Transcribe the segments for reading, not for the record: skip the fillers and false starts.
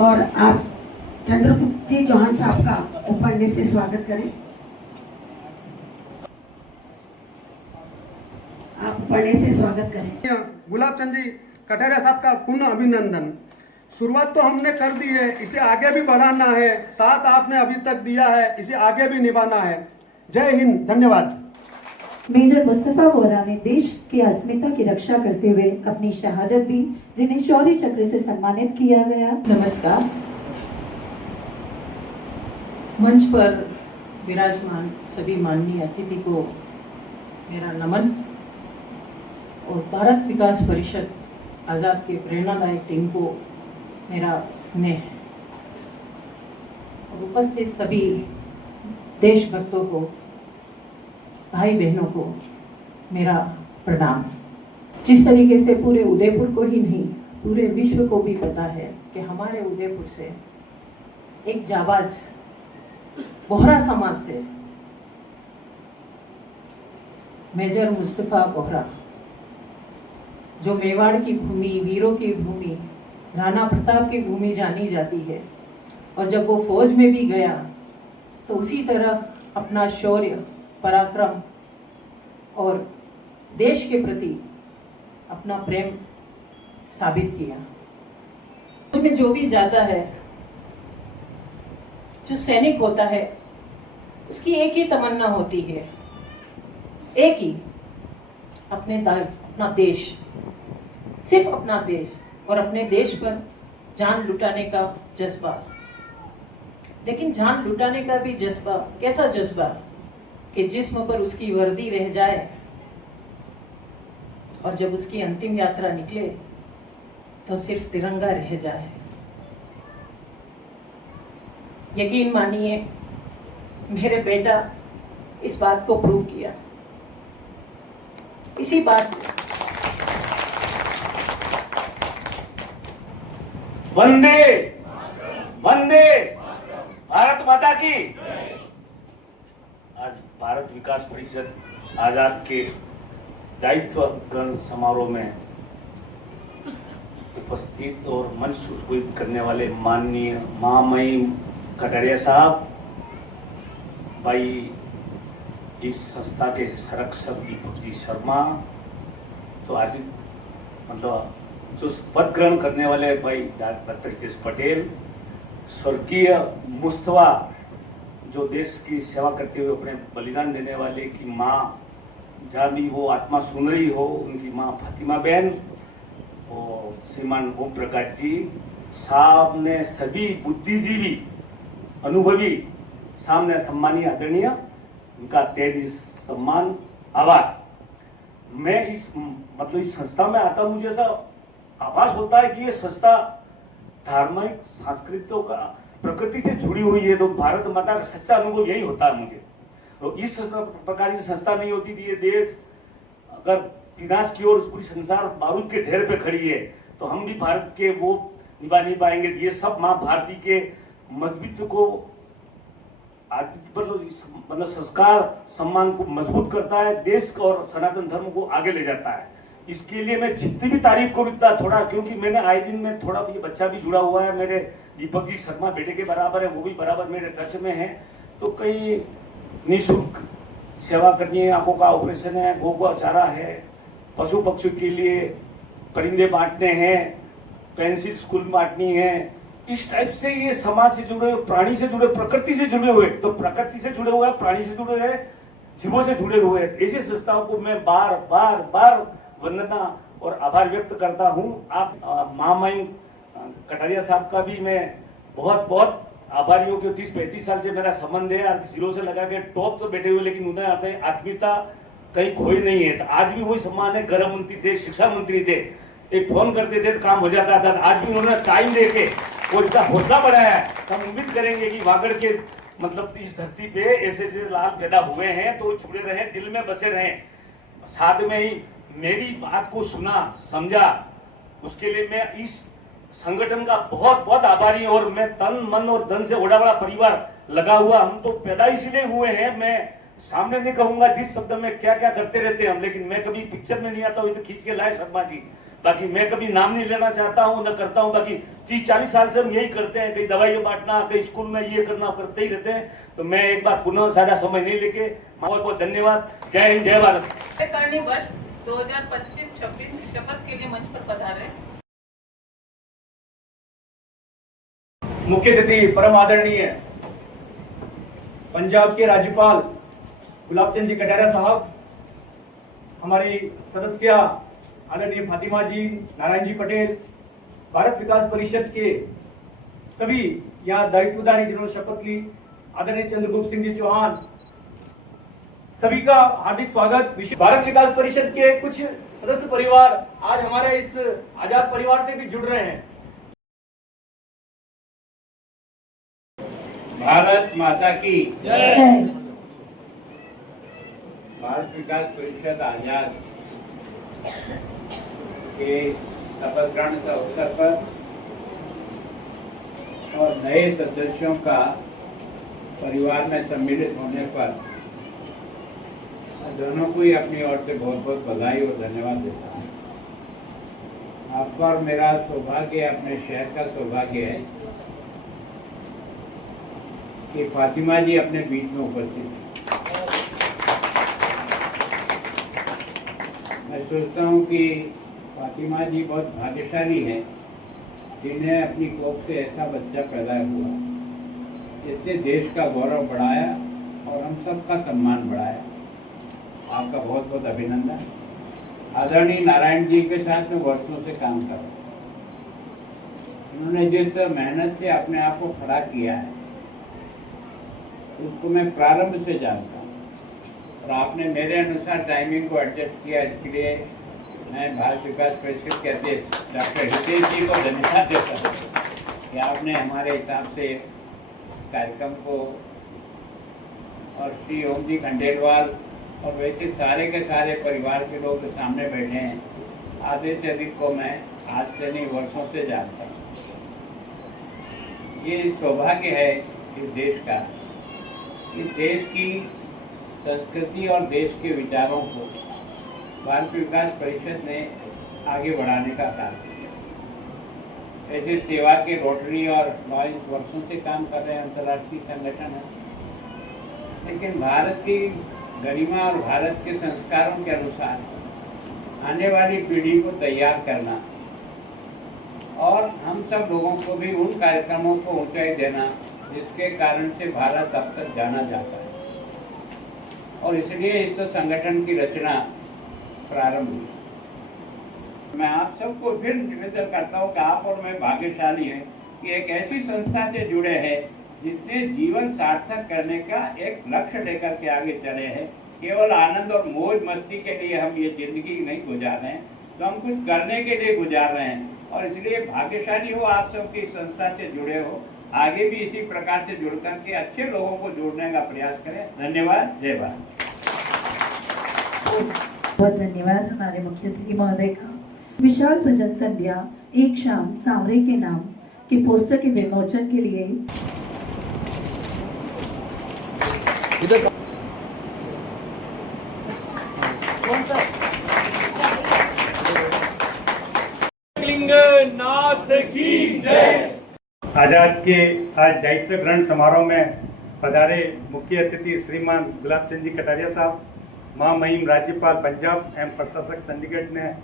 और आप चंद्रगुप्त जी चौहान साहब का उपन्यास से स्वागत करें। आप उपन्यास से स्वागत करें। गुलाब चंद जी कटारिया साहब का पुनः अभिनंदन। शुरुआत तो हमने कर दी है, इसे आगे भी बढ़ाना है। साथ आपने अभी तक दिया है, इसे आगे भी निभाना है। जय हिंद, धन्यवाद। मेजर मुस्तफा वोरा ने देश की अस्मिता की रक्षा करते हुए अपनी शहादत दी, जिन्हें शौर्य चक्र से सम्मानित किया गया। नमस्कार। मंच पर विराजमान सभी माननीय अतिथि को मेरा नमन और भारत विकास परिषद आज़ाद के प्रेरणादायक टीम को मेरा स्नेह और उपस्थित सभी देशभक्तों को, भाई बहनों को मेरा प्रणाम। जिस तरीके से पूरे उदयपुर को ही नहीं पूरे विश्व को भी पता है कि हमारे उदयपुर से एक जाबाज बोहरा समाज से मेजर मुस्तफा बोहरा, जो मेवाड़ की भूमि, वीरों की भूमि, राणा प्रताप की भूमि जानी जाती है, और जब वो फौज में भी गया तो उसी तरह अपना शौर्य, पराक्रम और देश के प्रति अपना प्रेम साबित किया। उसमें जो भी जाता है, जो सैनिक होता है, उसकी एक ही तमन्ना होती है, एक ही, अपना देश, सिर्फ अपना देश और अपने देश पर जान लुटाने का जज्बा। लेकिन जान लुटाने का भी जज्बा कैसा जज्बा कि जिस्म पर उसकी वर्दी रह जाए और जब उसकी अंतिम यात्रा निकले तो सिर्फ तिरंगा रह जाए। यकीन मानिए, मेरे बेटा इस बात को प्रूव किया। इसी बात वंदे वंदे भारत माता की। आज भारत विकास परिषद आजाद के दायित्व ग्रहण समारोह में उपस्थित और मंच सुशोभित करने वाले माननीय महामहिम कटारिया साहब, भाई इस संस्था के संरक्षक दीपक जी शर्मा, तो आज मतलब जो पद ग्रहण करने वाले भाई डॉक्टर हितेश पटेल, स्वर्गीय मुस्तफा जो देश की सेवा करते हुए अपने बलिदान देने वाले की माँ, जहाँ भी वो आत्मा सुन रही हो, उनकी माँ फातिमा बहन और श्रीमान ओम प्रकाश जी साहब ने सभी बुद्धिजीवी, अनुभवी सामने सम्मानीय आदरणीय, उनका तहे सम्मान, आभार। मैं इस संस्था में आता हूँ, मुझे ऐसा आभास होता है कि ये संस्था धार्मिक सांस्कृतिक का प्रकृति से जुड़ी हुई है। तो भारत माता का सच्चा अनुभव यही होता है मुझे। तो इस प्रकार की संस्था नहीं होती थी, ये देश अगर विनाश की ओर पूरी संसार बारूद के ढेर पे खड़ी है, तो हम भी भारत के वो निभा नहीं पाएंगे। ये सब माँ भारती के मजबूत को मतलब संस्कार सम्मान को मजबूत करता है, देश और सनातन धर्म को आगे ले जाता है। इसके लिए मैं जितनी भी तारीफ को इतना थोड़ा, क्योंकि मैंने आए दिन में थोड़ा, ये बच्चा भी जुड़ा हुआ है मेरे, दीपक जी शर्मा बेटे के बराबर है, वो भी बराबर मेरे टच में है। तो कई निःशुल्क सेवा करनी है, आंखों का ऑपरेशन है, गौ का चारा है, पशु पक्षियों के लिए परिंदे बांटने हैं, पेंसिल स्कूल बांटनी है। इस टाइप से ये समाज से जुड़े हुए, प्राणी से जुड़े, प्रकृति से जुड़े हुए, तो प्रकृति से जुड़े हुए, प्राणी से जुड़े हुए, जीवों से जुड़े हुए ऐसी संस्थाओं को मैं बार बार बार वंदना और आभार व्यक्त करता हूँ। आप महामहिम कटारिया साहब का भी मैं बहुत बहुत आभारी हूँ कि 30-35 साल से मेरा संबंध है, और जीरो से लगा के टॉप तो बैठे हुए, लेकिन उन्हें अपनी आत्मीयता कहीं खोई नहीं है। तो आज भी वही सम्मान है, गृह मंत्री थे, शिक्षा मंत्री थे, एक फोन करते थे तो काम हो जाता था। आज भी उन्होंने टाइम देके वो इतना हौसला बढ़ाया है। तो हम उम्मीद करेंगे कि वागड़ के मतलब इस धरती पे ऐसे ऐसे लाल पैदा हुए हैं, तो जुड़े रहे, दिल में बसे रहे। साथ में ही मेरी बात को सुना, समझा, उसके लिए मैं इस संगठन का बहुत बहुत आभारी हूं। और मैं तन मन और धन से बड़ा बड़ा परिवार लगा हुआ, हम तो पैदा इसलिए हुए हैं। मैं सामने नहीं कहूंगा जिस शब्द में क्या क्या करते रहते हैं हम, लेकिन मैं कभी पिक्चर में नहीं आता हूँ, तो खींच के लाए शर्मा जी, बाकी मैं कभी नाम नहीं लेना चाहता हूँ, न करता हूँ। बाकी 30-40 साल से हम यही करते हैं, कहीं दवाइयाँ बांटना, कहीं स्कूल में ये करना, करते ही रहते हैं। तो मैं एक बार पुनः ज़्यादा समय नहीं लेके बहुत बहुत धन्यवाद। जय हिंद, जय भारत। कार्यकारिणी वर्ष 2025-26 शपथ के लिए मंच पर पधारे मुख्य अतिथि परम आदरणीय पंजाब के राज्यपाल गुलाब चंद जी कटारिया साहब, हमारी सदस्य आदरणीय फातिमा जी, नारायण जी पटेल, भारत विकास परिषद के सभी यहाँ दायित्वधारी जिन्होंने शपथ ली, आदरणीय चंद्रगुप्त सिंह जी चौहान, सभी का हार्दिक स्वागत। भारत विकास परिषद के कुछ सदस्य परिवार आज हमारे इस आजाद परिवार से भी जुड़ रहे हैं। भारत माता की जय। भारत विकास परिषद आजाद के शपथ ग्रहण के अवसर पर और नए सदस्यों का परिवार में सम्मिलित होने पर दोनों को ही अपनी ओर से बहुत बहुत बधाई और धन्यवाद देता हूँ। आपका और मेरा सौभाग्य, अपने शहर का सौभाग्य है कि फातिमा जी अपने बीच में उपस्थित हैं। मैं सोचता हूँ कि फातिमा जी बहुत भाग्यशाली है जिन्हें अपनी कोख से ऐसा बच्चा पैदा हुआ जिसने देश का गौरव बढ़ाया और हम सबका सम्मान बढ़ाया। आपका बहुत बहुत अभिनंदन। आदरणीय नारायण जी के साथ में वर्षों से काम कर रहा हूँ। उन्होंने जिस मेहनत से अपने आप को खड़ा किया है उसको मैं प्रारंभ से जानता हूँ और आपने मेरे अनुसार टाइमिंग को एडजस्ट किया, इसके लिए मैं भारत विकास परिषद के अध्यक्ष डॉक्टर हितेश जी को धन्यवाद देता हूँ कि आपने हमारे हिसाब से कार्यक्रम को, और श्री ओम जी खंडेलवाल और वैसे सारे के सारे परिवार के लोग जो सामने बैठे हैं, आधे से अधिक को मैं आज से नहीं वर्षों से जानता हूँ। ये सौभाग्य है इस देश का, इस देश की संस्कृति और देश के विचारों को भारत विकास परिषद ने आगे बढ़ाने का काम किया। ऐसे सेवा के रोटरी और लॉयंस वर्षों से काम कर रहे हैं, अंतर्राष्ट्रीय संगठन है, लेकिन भारत की गरिमा और भारत के संस्कारों के अनुसार आने वाली पीढ़ी को तैयार करना और हम सब लोगों को भी उन कार्यक्रमों को ऊंचाई देना जिसके कारण से भारत अब तक जाना जाता है, और इसलिए इस संगठन की रचना प्रारंभ हुई। मैं आप सबको फिर निवेदन करता हूँ कि आप और मैं भाग्यशाली हैं कि एक ऐसी संस्था से जुड़े हैं जिसने जीवन सार्थक करने का एक लक्ष्य लेकर के आगे चले हैं। केवल आनंद और मौज मस्ती के लिए हम ये जिंदगी नहीं गुजार रहे हैं, तो हम कुछ करने के लिए गुजार रहे हैं, और इसलिए भाग्यशाली हो आप सबकी संस्था से जुड़े हो। आगे भी इसी प्रकार से जुड़ करके अच्छे लोगों को जोड़ने का प्रयास करें। धन्यवाद। जय भारत। बहुत धन्यवाद हमारे मुख्य अतिथि महोदय का। विशाल भजन संध्या एक शाम सामरे के नाम के पोस्टर के विमोचन के लिए आजाद के आज दायित्व ग्रहण समारोह में पधारे मुख्य अतिथि श्रीमान गुलाब चंद जी कटारिया साहब, महामहिम राज्यपाल पंजाब एवं प्रशासक चंडीगढ़ ने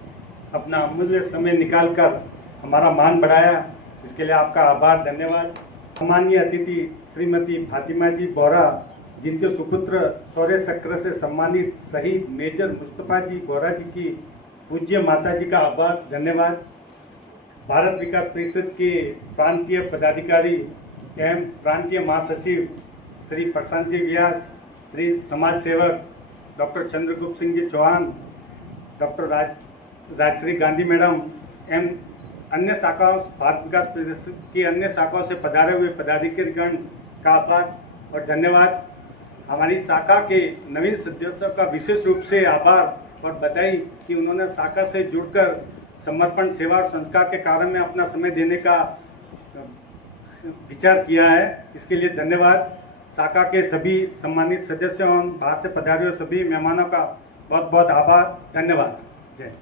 अपना अमूल्य समय निकालकर हमारा मान बढ़ाया, इसके लिए आपका आभार, धन्यवाद। सम्मानीय अतिथि श्रीमती फातिमा जी बोहरा, जिनके सुपुत्र शौर्य चक्र से सम्मानित शहीद मेजर मुस्तफा जी बोहरा जी की पूज्य माता जी का आभार, धन्यवाद। भारत विकास परिषद के प्रांतीय पदाधिकारी एवं प्रांतीय महासचिव श्री प्रशांत जी व्यास, श्री समाज सेवक doctor Chandragupta Singh ji Chauhan, doctor Rajshree Gandhi madam एवं अन्य शाखाओं, भारत विकास परिषद की अन्य शाखाओं से पधारे हुए पदाधिकारीगण का आभार और धन्यवाद। हमारी शाखा के नवीन सदस्यों का विशेष रूप से आभार और बधाई कि उन्होंने शाखा से जुड़कर समर्पण, सेवा और संस्कार के कार्य में अपना समय देने का विचार किया है, इसके लिए धन्यवाद। शाखा के सभी सम्मानित सदस्यों और बाहर से पधारे हुए सभी मेहमानों का बहुत बहुत आभार, धन्यवाद। जय।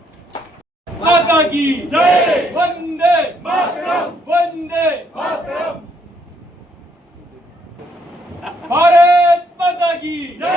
माता की जय। वंदे मातरम, वंदे मातरम। भारत माता की जय।